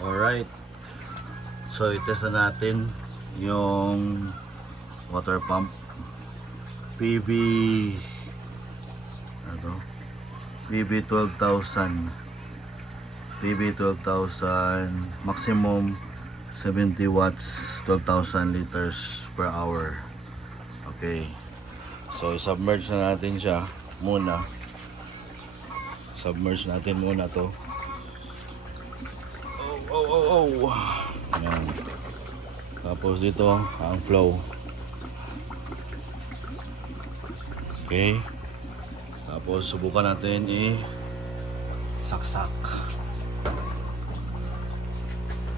Alright. So itest na natin yung water pump. PB ano? PB 12,000. PB 12,000 maximum 70 watts, 12,000 liters per hour. Okay. So i-submerge na natin siya muna. Submerge natin muna to. Oh. Ayan. Tapos dito ang flow. Okay. Tapos subukan natin saksak.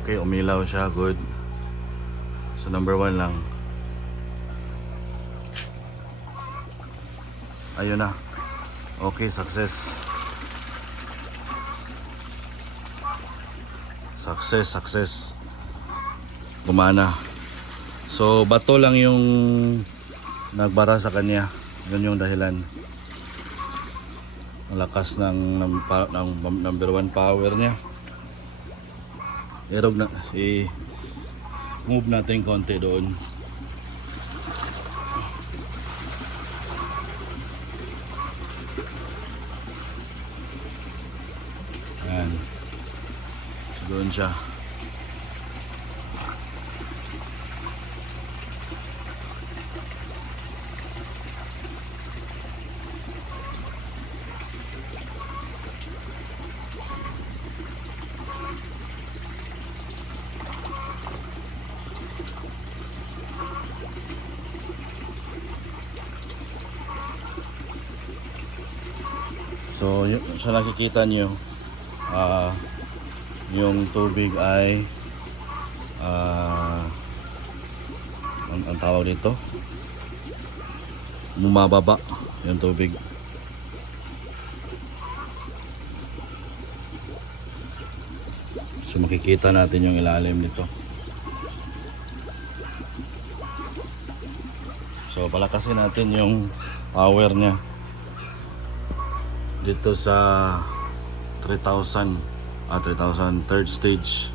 Okay, umilaw siya, good. So number 1 lang. Ayun na. Okay, success. Success. Gumana. So bato lang yung nagbara sa kanya. Yun yung dahilan. Ang lakas ng number 1 power niya. I-move natin konti doon. Ayan. So, doon siya. So sa nakikita nyo, yung tubig ay ang tawag dito, bumababa yung tubig. So makikita natin yung ilalim nito. So palakasin natin yung power niya dito sa 3,000 third stage.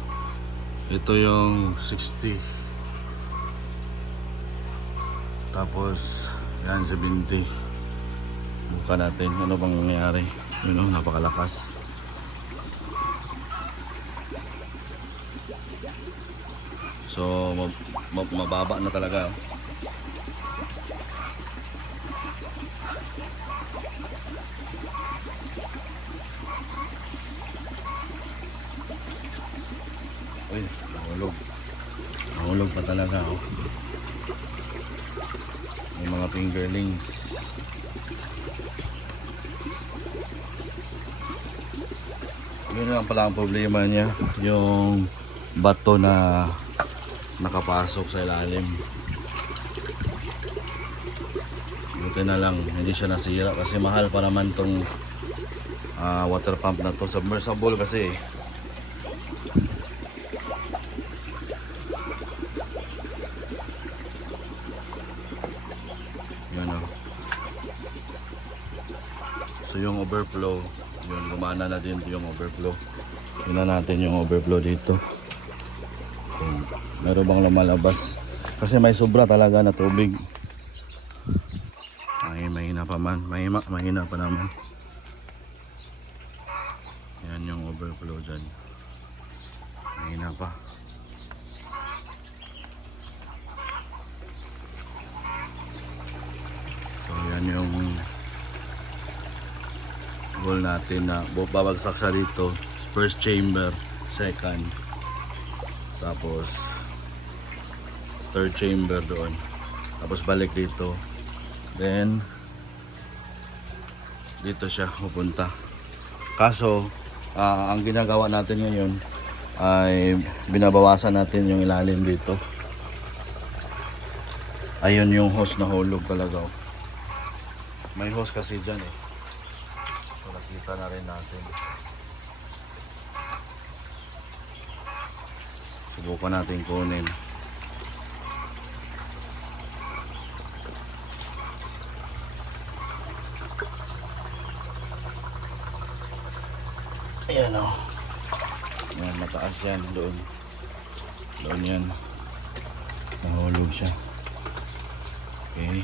Ito yung 60, tapos yan 70. Bukan natin ano bang nangyayari. Yun, napakalakas. So mababa na talaga. Uy, nahulog pa talaga, oh. May mga fingerlings. Yun lang pala ang problema niya, yung bato na nakapasok sa ilalim. Buti na lang hindi siya nasira kasi mahal pa naman tong water pump na to, submersible kasi. So yung overflow, yun, gumana na din yung overflow. Tingnan natin yung overflow dito. Meron bang lumalabas? Kasi may sobra talaga na tubig. Ay, mahina pa man. Mahina pa naman. Yan yung overflow dyan. Mahina pa. So yan yung goal natin na babagsak siya dito. First chamber, second, tapos third chamber doon, tapos balik dito, then dito siya pupunta. Kaso ang ginagawa natin ngayon ay binabawasan natin yung ilalim dito. Ayun yung hose na hulog talaga. May hose kasi dyan eh. So, nakita na rin natin. Subukan natin kunin. Ayan o. Ayan, mataas yan doon. Doon yan. Nahulog siya. Okay.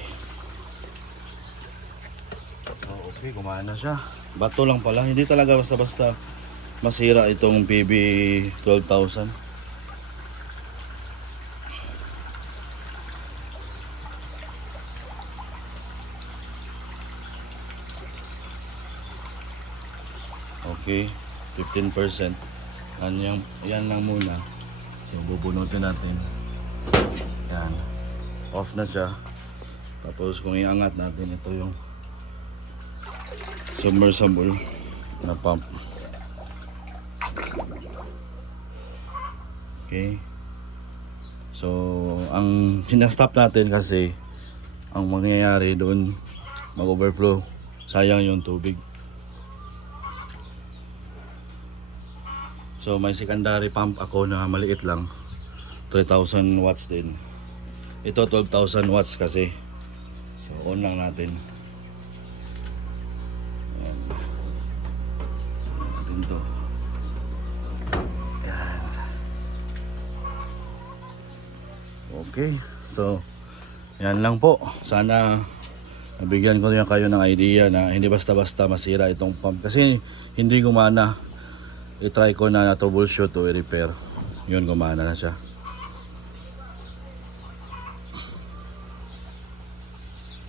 Oh, okay, gumana siya. Bato lang pala. Hindi talaga basta-basta masira itong PB 12,000. Okay, 15%. Yan lang muna. So, bubunutin natin. Yan. Off na siya. Tapos kung iangat natin, ito yung submersible na pump. Okay. So, ang sinastop natin kasi ang mangyayari doon mag-overflow. Sayang yung tubig. So, may secondary pump ako na maliit lang. 3,000 watts din. Ito 12,000 watts kasi. So, on lang natin. Ayan. Natin to. Ayan. Okay. So, yan lang po. Sana nabigyan ko niya kayo ng idea na hindi basta-basta masira itong pump. Kasi hindi gumana. I-try ko na troubleshoot o i-repair. Yun, gumana na siya.